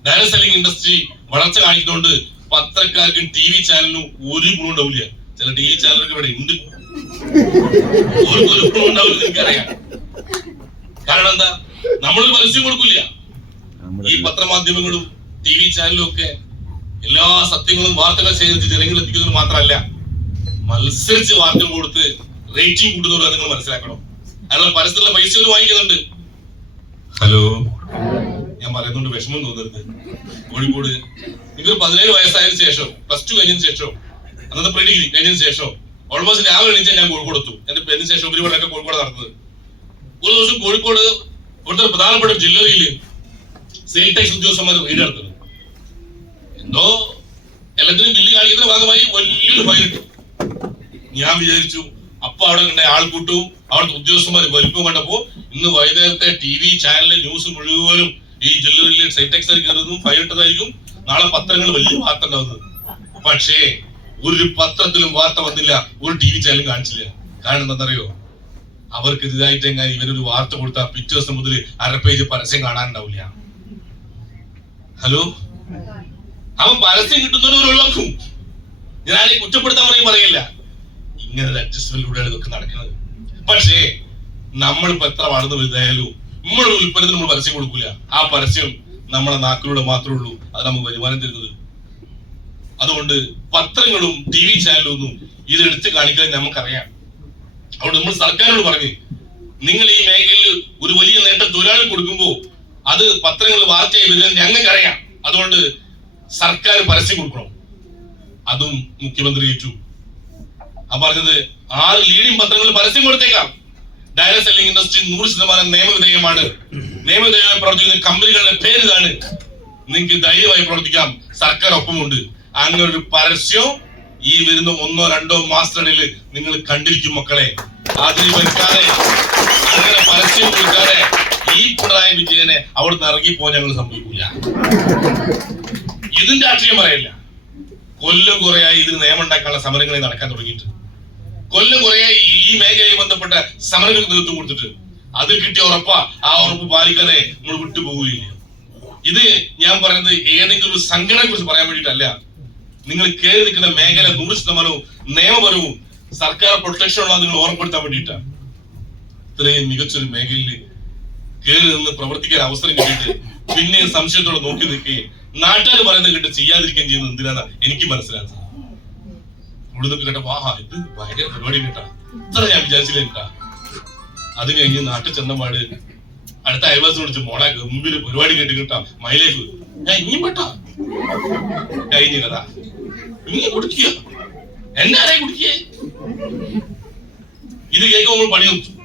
ഡയറക്ട് സെല്ലിംഗ് ഇൻഡസ്ട്രി വളർച്ച കാണിക്കുന്നതുകൊണ്ട് പത്രക്കാർക്കും TV ചാനലിനും ഒരു ഗുണം ഉണ്ടാവില്ല. ചില TV ചാനലൊക്കെ ഇവിടെ ഉണ്ട്, ഒരു ഗുണം ഉണ്ടാവില്ല എനിക്കറിയാം. കാരണം എന്താ, നമ്മളൊരു പരസ്യം കൊടുക്കില്ല. ഈ പത്രമാധ്യമങ്ങളും TV ചാനലും ഒക്കെ എല്ലാ സത്യങ്ങളും വാർത്തകൾ ശേഖരിച്ച് ജനങ്ങളിൽ എത്തിക്കുന്നത് മാത്രമല്ല, മത്സരിച്ച് വാർത്തകൾ കൊടുത്ത് റേറ്റിംഗ് കൂട്ടുന്നവർ നിങ്ങൾ മനസ്സിലാക്കണം. അതിനുള്ള പരസ്യമുള്ള പൈസ ഒരു വാങ്ങിക്കുന്നുണ്ട്. ഹലോ, ഞാൻ പറയുന്നുണ്ട് വിഷമം തോന്നരുത്. കോഴിക്കോട് എനിക്കൊരു 17 വയസ്സായതിനു ശേഷം, +2 കഴിഞ്ഞതിന് ശേഷം, അന്നത്തെ പ്രീ ഡിഗ്രി കഴിഞ്ഞതിന് ശേഷം ഓൾമോസ്റ്റ് രാവിലെ എണീച്ചാൽ ഞാൻ കോഴിക്കോട് എത്തും. എന്റെ അതിന് ശേഷം ഉപരിപഠനമൊക്കെ കോഴിക്കോട് നടന്നത്. ഒരു ദിവസം കോഴിക്കോട് ഇവിടുത്തെ പ്രധാനപ്പെട്ട ജില്ലയില് സെയിൽ ടാക്സ് ഉദ്യോഗസ്ഥന്മാർ റെയ്ഡ് നടത്തുന്നത്. എന്തോ എല്ലാത്തിനും ബില്ല് കാണിക്കുന്നതിന്റെ ഭാഗമായി വലിയൊരു ഫൈൻ ഇട്ടു. ഞാൻ വിചാരിച്ചു അപ്പൊ അവിടെ കണ്ട ആൾക്കൂട്ടവും അവിടുത്തെ ഉദ്യോഗസ്ഥന്മാർ വലിപ്പം കണ്ടപ്പോ ഇന്ന് വൈകുന്നേരത്തെ TV ചാനലിലെ ന്യൂസ് മുഴുവനും ഈ ജ്വല്ലറിയിൽ സൈറ്റെക്സ് കയറുന്നതും ഫയലിട്ടതായിരിക്കും നാളെ പത്രങ്ങൾ വലിയ വാർത്ത ഉണ്ടാവുന്നത്. പക്ഷേ ഒരു പത്രത്തിലും വാർത്ത വന്നില്ല, ഒരു TV ചാനലും കാണിച്ചില്ല. കാരണം എന്താണെന്നറിയോ? അവർക്ക് ഇതായിട്ട് എങ്ങനെ ഇവരൊരു വാർത്ത കൊടുത്താൽ പിറ്റേ ദിവസം മുതൽ 1/2 പേജ് പരസ്യം കാണാനുണ്ടാവില്ല. ഹലോ, അവൻ പരസ്യം കിട്ടുന്നവരെ ഒഴിവാക്കും. ഞാൻ കുറ്റപ്പെടുത്താൻ പറയില്ല. ഇങ്ങനെ ഒരു അഡ്ജസ്റ്റ്മെന്റിലൂടെയാണ് ഇതൊക്കെ നടക്കുന്നത്. പക്ഷേ നമ്മളിപ്പോ എത്ര വളർന്നു വലുതായാലും നമ്മുടെ ഉൽപ്പന്നത്തിന് നമ്മൾ പരസ്യം കൊടുക്കില്ല. ആ പരസ്യം നമ്മളെ നാക്കിലൂടെ മാത്രമേ ഉള്ളൂ അത് നമുക്ക് വരുമാനം തരുന്നത്. അതുകൊണ്ട് പത്രങ്ങളും TV ചാനലും ഒന്നും ഇത് എടുത്ത് കാണിക്കാൻ നമുക്കറിയാം. അതുകൊണ്ട് നമ്മൾ സർക്കാരിനോട് പറഞ്ഞു, നിങ്ങൾ ഈ മേഖലയിൽ ഒരു വലിയ നേട്ടം തൊഴിലാളി കൊടുക്കുമ്പോൾ അത് പത്രങ്ങൾ വാർത്തയായി വരുന്നത് ഞങ്ങൾക്കറിയാം. അതുകൊണ്ട് സർക്കാർ പരസ്യം കൊടുക്കണം. അതും മുഖ്യമന്ത്രി ഏറ്റു. ആ പറഞ്ഞത് 6 ലീഡിംഗ് പത്രങ്ങൾ പരസ്യം കൊടുത്തേക്കാം. Direct selling industry 100% നിയമവിധേയമാണ്. നിയമവിധേയമായി പ്രവർത്തിക്കുന്ന കമ്പനികളുടെ പേര് ഇതാണ്. നിങ്ങൾക്ക് ധൈര്യമായി പ്രവർത്തിക്കാം, സർക്കാർ ഒപ്പമുണ്ട്. അങ്ങനെ ഒരു പരസ്യം ഈ വരുന്ന 1-2 മാസത്തിനിടയിൽ നിങ്ങൾ കണ്ടിരിക്കും മക്കളെ. അതിൽ വെക്കാതെ അങ്ങനെ പരസ്യം കൊടുക്കാതെ ഈ പിണറായി വിജയനെ അവിടുന്ന് ഇറങ്ങിപ്പോ ഞങ്ങൾ സംഭവിക്കില്ല. ഇതിന്റെ രാഷ്ട്രീയം പറയില്ല. കൊല്ലം കുറയായി ഇതിന് നിയമം ഉണ്ടാക്കാനുള്ള സമരങ്ങളെ നടക്കാൻ തുടങ്ങിയിട്ട്. കൊല്ലം കുറയായി ഈ മേഖലയുമായി ബന്ധപ്പെട്ട സമരങ്ങൾക്ക് നേതൃത്വം കൊടുത്തിട്ട് അതിൽ കിട്ടിയ ഉറപ്പാ. ആ ഉറപ്പ് പാലിക്കാതെ നമ്മൾ വിട്ടുപോകുകയില്ല. ഇത് ഞാൻ പറയുന്നത് ഏതെങ്കിലും ഒരു സംഘടനയെ കുറിച്ച് പറയാൻ വേണ്ടിയിട്ടല്ല. നിങ്ങൾ കയറി നിൽക്കുന്ന മേഖല 100% നിയമപരവും സർക്കാർ പ്രൊട്ടക്ഷൻ ഉള്ള നിങ്ങൾ ഓർമ്മപ്പെടുത്താൻ വേണ്ടിയിട്ടാണ്. ഇത്രയും മികച്ചൊരു മേഖലയിൽ കയറി നിന്ന് പ്രവർത്തിക്കാൻ അവസരം കിട്ടിയിട്ട് പിന്നെ സംശയത്തോടെ നോക്കി നിൽക്കുകയും നാട്ടുകാർ പറയുന്നത് കേട്ട് ചെയ്യാതിരിക്കുകയും ചെയ്യുന്നത് എന്തിനാണ് എനിക്ക് മനസ്സിലാക്കുന്നത്. ഇവിടുന്ന് കേട്ട വാഹാ ഇത് ഭയങ്കര പരിപാടി കേട്ടാ, ഇത്ര ഞാൻ വിചാരിച്ചില്ല കേട്ടാ. അത് കഴിഞ്ഞ് നാട്ടിൽ ചെന്നപാട് അടുത്ത അയൽവാസിനെ വിളിച്ച് മോളെ ഗംഭീര പരിപാടി കേട്ട് കേട്ടാ മൈലേക്ക് ഞാൻ ഇനിയും പെട്ടാ കഴിഞ്ഞ കഥ ഇങ്ങനെ കുടിക്കുക എന്നാരേ കുടിക്കേ. ഇത് കേൾക്കുമ്പോൾ നമ്മൾ പണി നിർത്തും.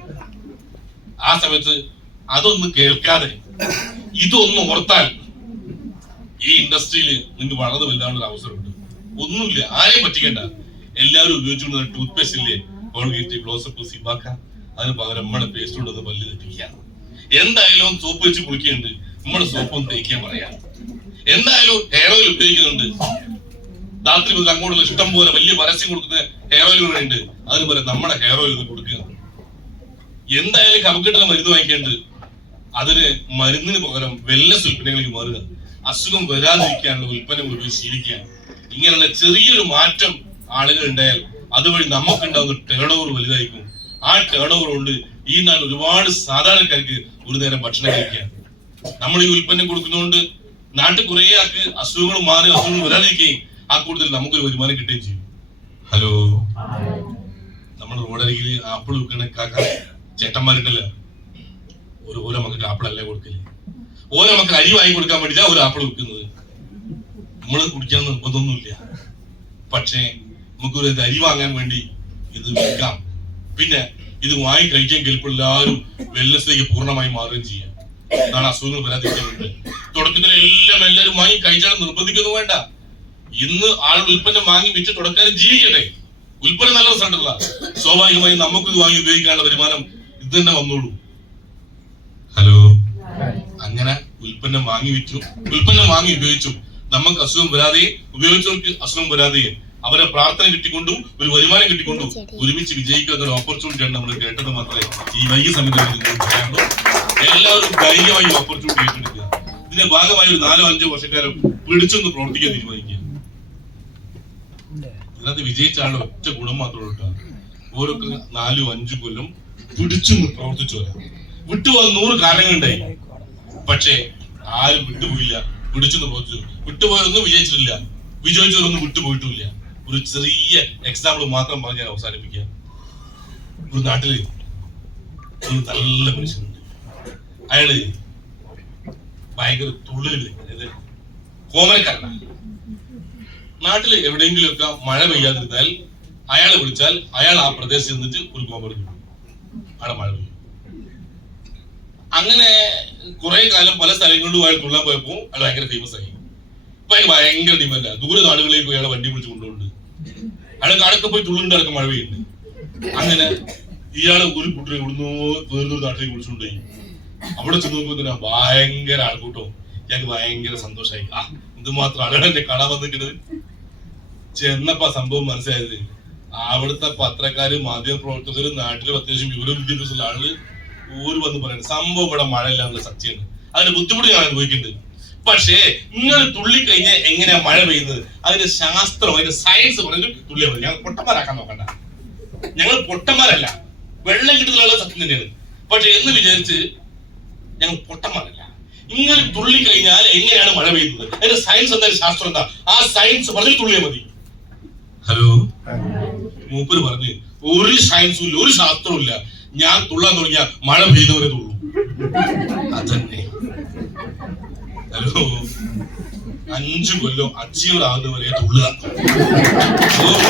ആ സമയത്ത് അതൊന്നും കേൾക്കാതെ ഇതൊന്നും ഓർത്താൽ ഈ ഇൻഡസ്ട്രിയിൽ നിങ്ങൾക്ക് വളർന്നു വലുതാനുള്ള അവസരമുണ്ട്. ഒന്നുമില്ല, ആരെയും പറ്റിക്കണ്ട. എല്ലാവരും ഉപയോഗിച്ചുകൊണ്ടിരുന്ന ടൂത്ത് പേസ്റ്റ് ഇല്ലേ, കോൾഗേറ്റ്, ക്ലോസപ്പ്, സിബാക്ക, അതിന് പകരം നമ്മുടെ പേസ്റ്റ് കൊണ്ടൊന്ന് പല്ല് തെറ്റിക്കുക. എന്തായാലും സോപ്പ് വെച്ച് കുളിക്കുന്നുണ്ട്, നമ്മുടെ സോപ്പൊന്ന് തേക്കാൻ പറയാം. എന്തായാലും ഹെയർ ഓയിൽ ഉപയോഗിക്കുന്നുണ്ട്. രാത്രി മുതൽ അങ്ങോട്ടുള്ള ഇഷ്ടം പോലെ വലിയ പരസ്യം കൊടുക്കുന്ന ഹെയർ ഓയിലുകളുണ്ട്. അതിന് പോലെ നമ്മുടെ ഹെയർ ഓയിൽ ഒന്ന് കൊടുക്കുക. എന്തായാലും കഫക്കെട്ടിന് മരുന്ന് വാങ്ങിക്കേണ്ടത്, അതിന് മരുന്നിന് പകരം വെൽനസ് ഉൽപ്പന്നങ്ങളിലേക്ക് മാറുക. അസുഖം വരാതിരിക്കാനുള്ള ഉൽപ്പന്നങ്ങൾ ഉപയോഗിച്ച് ശീലിക്കുക. ഇങ്ങനെയുള്ള ചെറിയൊരു മാറ്റം ആളുകൾ ഉണ്ടായാൽ അതുവഴി നമുക്കുണ്ടാകുന്ന ടേൺ ഓവർ വലുതായിരിക്കും. ആ ടേൺ ഓവർ കൊണ്ട് ഈ നാട് ഒരുപാട് സാധാരണക്കാർക്ക് ഒരു നേരം ഭക്ഷണം കഴിക്കാം. നമ്മൾ ഈ ഉൽപ്പന്നം കൊടുക്കുന്നതുകൊണ്ട് നാട്ടിൽ കുറെ ആൾക്ക് അസുഖങ്ങൾ മാറി അസുഖങ്ങൾ വരാതിരിക്കുകയും ആ കൂടുതൽ നമുക്കൊരു വരുമാനം കിട്ടുകയും ചെയ്യും. ഹലോ, നമ്മൾ റോഡരികിൽ ആപ്പിൾ വിൽക്കുന്ന കാക്ക ചേട്ടന്മാരുണ്ടല്ലോ, ഓരോ മക്കൾക്ക് ആപ്പിളല്ലേ കൊടുക്കല്, ഓരോ മക്കൾ അരി വാങ്ങി കൊടുക്കാൻ വേണ്ടിയിട്ടാ ഒരു ആപ്പിൾ വിൽക്കുന്നത്. നമ്മൾ കുടിക്കാൻ നിർബന്ധമൊന്നുമില്ല. പക്ഷേ നമുക്കൊരു അരി വാങ്ങാൻ വേണ്ടി ഇത് വിൽക്കാം. പിന്നെ ഇത് വാങ്ങി കഴിക്കാൻ കെൽപ്പുള്ള എല്ലാവരും വെൽനസിലേക്ക് പൂർണ്ണമായി മാറുകയും ചെയ്യാം. അതാണ് അസുഖങ്ങൾ വരാതിരിക്കാൻ വേണ്ടി. തുടക്കത്തിൽ എല്ലാവരും വാങ്ങി കഴിച്ചാൽ നിർബന്ധിക്കൊന്നും വേണ്ട. ഇന്ന് ആളുടെ ഉൽപ്പന്നം വാങ്ങി വിറ്റ് തുടക്കാനും ജീവിക്കട്ടെ. ഉൽപ്പന്നം നല്ല റിസൾട്ടുള്ള സ്വാഭാവികമായി നമുക്ക് ഇത് വാങ്ങി ഉപയോഗിക്കാനുള്ള വരുമാനം ഇത് തന്നെ വന്നോളൂ. ഹലോ, അങ്ങനെ ഉൽപ്പന്നം വാങ്ങി വിറ്റു, ഉൽപ്പന്നം വാങ്ങി ഉപയോഗിച്ചു, നമുക്ക് അസുഖം വരാതെയും ഉപയോഗിച്ചവർക്ക് അസുഖം വരാതെയും അവരെ പ്രാർത്ഥന കിട്ടിക്കൊണ്ടും ഒരു വരുമാനം കിട്ടിക്കൊണ്ടും ഒരുമിച്ച് വിജയിക്കുന്ന ഒരു ഓപ്പർച്യൂണിറ്റിയാണ് നമ്മൾ കേട്ടത്. മാത്രമേ ഈ വൈകിയ സമയത്ത് പറയാനുള്ളൂ. എല്ലാവരും ധൈര്യമായി ഓപ്പർച്യൂണിറ്റി ഏറ്റെടുക്കുക. ഇതിന്റെ ഭാഗമായി ഒരു 4-5 വർഷക്കാലം പിടിച്ചൊന്ന് പ്രവർത്തിക്കാൻ തീരുമാനിക്കുക. ഇതിനകത്ത് വിജയിച്ച ആളുടെ ഒറ്റ ഗുണം മാത്രമേ ഉള്ളൂ. ഓരോ 4-5 കൊല്ലം പിടിച്ചൊന്ന് പ്രവർത്തിച്ചു വരാം. വിട്ടുപോകാൻ 100 കാരണങ്ങളുണ്ടായി. പക്ഷേ ആരും വിട്ടുപോയില്ല, പിടിച്ചൊന്ന് പ്രവർത്തിച്ചു. വിട്ടുപോയതൊന്നും വിജയിച്ചിട്ടില്ല, വിജയിച്ചവരൊന്നും വിട്ടുപോയിട്ടുമില്ല. ഒരു ചെറിയ എക്സാമ്പിൾ മാത്രം പറഞ്ഞ് ഞാൻ അവസാനിപ്പിക്കാം. ഒരു നാട്ടില് ഒരു നല്ല മനുഷ്യനുണ്ട്. അയാള് ഭയങ്കര തുള്ളല്, കോമരക്കാരനാണ്. നാട്ടില് എവിടെയെങ്കിലുമൊക്കെ മഴ പെയ്യാതിരുന്നാൽ അയാളെ വിളിച്ചാൽ അയാൾ ആ പ്രദേശത്ത് നിന്നിട്ട് ഒരു കോമര അവിടെ മഴ പെയ്യും. അങ്ങനെ കുറെ കാലം പല സ്ഥലങ്ങളിലും അയാൾ തുള്ളാൻ പോയപ്പോ അയാൾ ഭയങ്കര ഫേമസ് ആയി. ഇപ്പൊ അയാൾ ഭയങ്കര ഡിമാൻഡ. ദൂര നാടുകളിലേക്ക് അയാളെ വണ്ടി വിളിച്ച് കൊണ്ടുപോകുന്നുണ്ട്. അയാൾ കാടൊക്കെ പോയി തുള്ളുണ്ട്, അടക്കം മഴ പെയ്യുന്നുണ്ട്. അങ്ങനെ ഇയാളെ ഒരു കൂട്ടരെ ഇവിടുന്ന് വേറൊരു നാട്ടിലേക്ക് വിളിച്ചുകൊണ്ടുപോയി. അവിടെ ചെന്ന് നോക്കുമ്പോ തന്നെ ഭയങ്കര ആൾക്കൂട്ടം. ഞങ്ങൾക്ക് ഭയങ്കര സന്തോഷമായി. എന്തുമാത്രം ആളുകൾ എന്നെ കാണാൻ വന്നിരിക്കുന്നത്. ചെന്നപ്പോ സംഭവം മനസ്സിലായത്, അവിടുത്തെ പത്രക്കാര്, മാധ്യമ പ്രവർത്തകര്, നാട്ടിലെ അത്യാവശ്യം വിവരം വിദ്യാഭ്യാസമുള്ള ആള് ഓര് വന്ന് പറയുന്നത് സംഭവം ഇവിടെ മഴ ഇല്ലാന്നുള്ള സത്യമാണ്. അതിന്റെ ബുദ്ധിമുട്ട് ഞാൻ അനുഭവിക്കുന്നുണ്ട്. പക്ഷേ നിങ്ങൾ തുള്ളിക്കഴിഞ്ഞാൽ എങ്ങനെയാ മഴ പെയ്യുന്നത്, അതിന്റെ ശാസ്ത്രം, അതിന്റെ സയൻസ് പറഞ്ഞിട്ട് തുള്ളിയാൽ മതി. ഞങ്ങൾ പൊട്ടന്മാരാക്കാൻ നോക്കണ്ട. ഞങ്ങൾ പൊട്ടന്മാരല്ല, വെള്ളം കിട്ടുന്നുള്ള സത്യം തന്നെയാണ്. പക്ഷെ എന്ന് വിചാരിച്ച് ഞങ്ങൾ പൊട്ടന്മാരല്ല. ഇങ്ങനെ തുള്ളിക്കഴിഞ്ഞാൽ എങ്ങനെയാണ് മഴ പെയ്യുന്നത്, അതിന്റെ സയൻസ് എന്തായാലും ശാസ്ത്രം എന്താ, ആ സയൻസ് പറഞ്ഞ് തുള്ളിയാൽ മതി. ഹലോ, മൂപ്പര് പറഞ്ഞ് ഒരു സയൻസും ഇല്ല, ഒരു ശാസ്ത്രവും ഇല്ല, ഞാൻ തുള്ളാൻ തുടങ്ങിയ മഴ പെയ്തവരെ തുള്ളൂ. അതന്നെ. ഹലോ, 5 കൊല്ലം അച്ചീവർ ആകുന്നവരെ തുള്ളുക.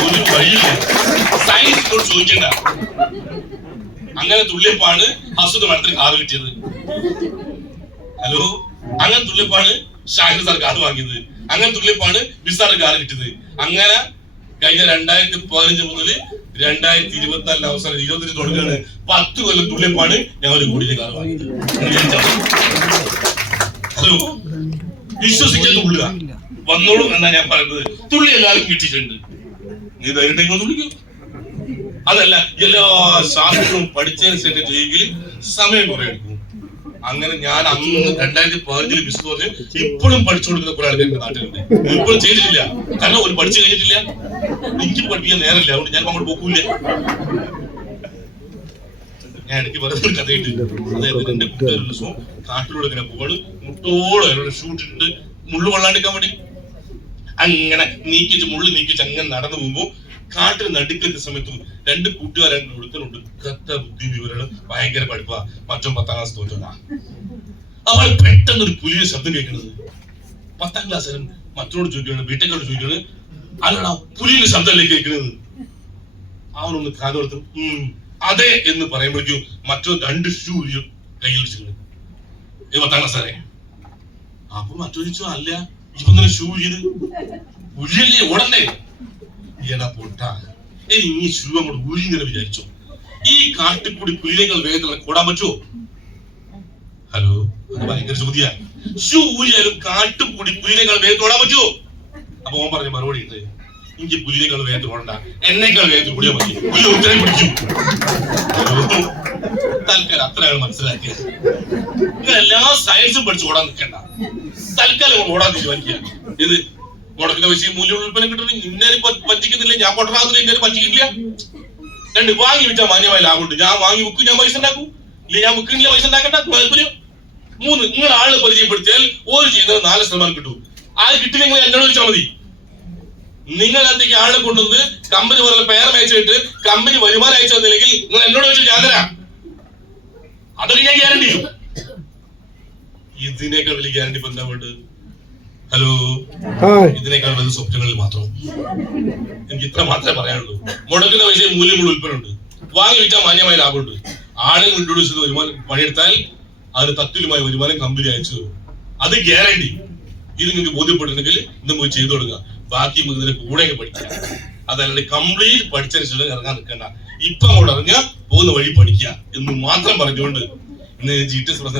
ഒരു വഴിയില്ല, സയൻസ് ചോദിക്കണ്ട. അങ്ങനെ തുള്ളിയപ്പാണ് ഹസുദ് മഠത്തിന് കാറ് കിട്ടിയത്. ഹലോ, അങ്ങനെ തുള്ളിയപ്പാണ് ഷാഹിർ സാർ കാറ് വാങ്ങിയത്. അങ്ങനെ തുള്ളിയപ്പാണ് ബിസാറിന് കാറ് കിട്ടിയത്. അങ്ങനെ കഴിഞ്ഞ 2015 മുതൽ 2024 അവസാനം 20 തുടങ്ങുകയാണ്. 10 കൊല്ലം തുള്ളിയപ്പാണ് ഞാൻ 1 കോടിയുടെ കാറ് വാങ്ങിയത്. ഹലോ, വിശ്വസിക്കാൻ തുള്ളുക. വന്നോളൂ എന്നാ ഞാൻ പറയുന്നത്. തുള്ളി എല്ലാവർക്കും കിട്ടിയിട്ടുണ്ട്. നീ ധൈര്യം തുള്ളിക്കോ. അതല്ല, എല്ലാ ശാസ്ത്രവും പഠിച്ചതിന് ശേഷം ചെയ്യെങ്കിൽ സമയം കുറെ എടുക്കും. അങ്ങനെ ഞാൻ അന്ന് 2015 ബിസിനസ് പറഞ്ഞ് ഇപ്പോഴും പഠിച്ചു കൊടുക്കുന്ന കുറെ ആൾക്കാർ എന്റെ നാട്ടിലുണ്ട്. ഇപ്പോഴും ചെയ്തിട്ടില്ല, കാരണം ഒരു പഠിച്ചു കഴിഞ്ഞിട്ടില്ല. എനിക്ക് പഠിപ്പിക്കാൻ നേരമില്ല, അതുകൊണ്ട് ഞാൻ അങ്ങോട്ട് പോക്കൂല. ഞാൻ ഇടയ്ക്ക് പറയുന്ന കഥയുണ്ട്. അതായത് എന്റെ കൂട്ടുകാരുടെ ദിവസവും കാട്ടിലൂടെ ഇങ്ങനെ പോവാണ്, മുട്ടോടെ അവരുടെ ഷൂട്ടിട്ടുണ്ട് മുള്ളു കൊള്ളാണ്ടിരിക്കാൻ വേണ്ടി. അങ്ങനെ മുള്ളു നീക്കിച്ച് അങ്ങനെ നടന്നു പോകുമ്പോ കാട്ടിൽ നടുക്കുന്ന സമയത്തും 2 കൂട്ടുകാരും കൊടുക്കുന്നുണ്ട്. കത്ത ബുദ്ധി വിവരമാണ്, ഭയങ്കര പഠിപ്പാ. മറ്റും 10ാം ക്ലാസ് തോറ്റല്ല. അവൾ പെട്ടെന്ന് ഒരു പുലിയുടെ ശബ്ദം കേൾക്കുന്നത്. 10ാം ക്ലാസ്സുകാരൻ മറ്റോട് ചോദിക്കുകയാണ്, വീട്ടുകാരോട് ചോദിക്കുകയാണ്, അല്ലടാ പുലിയുടെ ശബ്ദമല്ലേ കേൾക്കുന്നത്. അവനൊന്ന് കാതോർത്ത് അതെ എന്ന് പറയുമ്പോഴേക്കും മറ്റോ 2 ഷൂ കയ്യിൽ വെച്ചിട്ടുണ്ട്. 10ാം ക്ലാസ്സാരെ. അപ്പൊ മറ്റോ ചോദിച്ചു, അല്ല ഇപ്പൊ ഷൂ ചെയ്ത് പുലിയല്ലേ ഓടണ്ടേ? എടാ പൊട്ടാ, ഈ ഷൂ അങ്ങോട്ട് ഊരിങ്ങനെ വിചാരിച്ചോ, ഈ കാട്ടിക്കൂടി പുലിനേക്കാൾ വേഗത്തിൽ ഓടാൻ പറ്റുമോ? ഹലോ, അത് ഭയങ്കര ചോദ്യ. ഷൂ ഊരിയാലും കാട്ടുകൂടി പുലിനേക്കാൾ വേഗത്തിൽ ഓടാൻ പറ്റുമോ? അപ്പൊ ഓൻ പറഞ്ഞ മറുപടി ഉണ്ട്, എനിക്ക് പുലിനേക്കാൾ വേഗത്തിൽ ഓടണ്ട, എന്നേക്കാൾ വേഗത്തിൽ കൂടിയാൽ മതി. പുലി ഉത്തരം പിടിച്ചു. തൽക്കാലം അത്രയാണ് മനസ്സിലാക്കിയത്. നിങ്ങൾ എല്ലാ സയൻസും പഠിച്ച് ഓടാൻ നിൽക്കണ്ട. തൽക്കാലം ഓടാൻ തീരുമാനിക്കുക. ഇത് മുടക്കുന്ന പൈസ മൂല്യം ഉൽപ്പന്നം കിട്ടണമെങ്കിൽ ഇന്നേരം പറ്റിക്കുന്നില്ല, ഞാൻ പൊട്ടനാകുന്നില്ല, ഇന്നേരം പറ്റിക്കില്ല. 2 വാങ്ങി വിറ്റാൽ മാന്യമായ ലാഭമുണ്ട്. ഞാൻ വാങ്ങി വിൽക്കും, ഞാൻ പൈസ ഉണ്ടാക്കും. ഇല്ല, ഞാൻ വിൽക്കുന്നില്ല, പൈസ ഉണ്ടാക്കണ്ട, താല്പര്യം. 3, നിങ്ങൾ ആളെ പരിചയപ്പെടുത്തിയാൽ ഒരു ചെയ്യുന്നത് 4% കിട്ടും. അത് കിട്ടില്ലെങ്കിൽ എന്നോട് ചോദിച്ചാൽ മതി. നിങ്ങൾ എന്തൊക്കെ ആളെ കൊണ്ടുവന്ന് കമ്പനി പോലെ പേർ അയച്ചിട്ട് കമ്പനി വരുമാനം അയച്ചു തന്നില്ലെങ്കിൽ നിങ്ങൾ എന്നോട് ചോദിച്ചു ഞാൻ തരാം. അതൊക്കെ ഞാൻ ഗ്യാരണ്ടി ചെയ്യും. ഇതിനേക്കാൾ വലിയ ഗ്യാരണ്ടി ഇപ്പൊ എന്താ വേണ്ടത്? ഹലോ, ഇതിനേക്കാൾ വലിയ സ്വപ്നങ്ങളിൽ മാത്രം. എനിക്ക് ഇത്ര മാത്രമേ പറയാനുള്ളൂ. മുടക്കുന്ന പൈസ മൂല്യമുള്ള ഉൽപ്പന്നമുണ്ട്, വാങ്ങി വിറ്റാൽ മാന്യമായ ലാഭമുണ്ട്. ആളുകൾ ഇൻട്രോഡ്യൂസ് ചെയ്ത് വരുമാനം പണിയെടുത്താൽ അതിന് തത്തുല്യമായ വരുമാനം കമ്പനി അയച്ചു തരും. അത് ഗ്യാരണ്ടി. ഇത് നിങ്ങൾക്ക് ബോധ്യപ്പെടുന്നെങ്കിൽ നമുക്ക് ചെയ്തു കൊടുക്കുക. ബാക്കി ഇതിന്റെ കൂടെ പഠിക്കുക. അതല്ലാണ്ട് കംപ്ലീറ്റ് പഠിച്ചതിന് ശേഷം ഇറങ്ങാൻ നിൽക്കണ്ട. ഇപ്പൊ അങ്ങോട്ട് ഇറങ്ങുക, പോകുന്ന വഴി പഠിക്കുക എന്ന് മാത്രം പറഞ്ഞുകൊണ്ട് ഇന്ന് GTS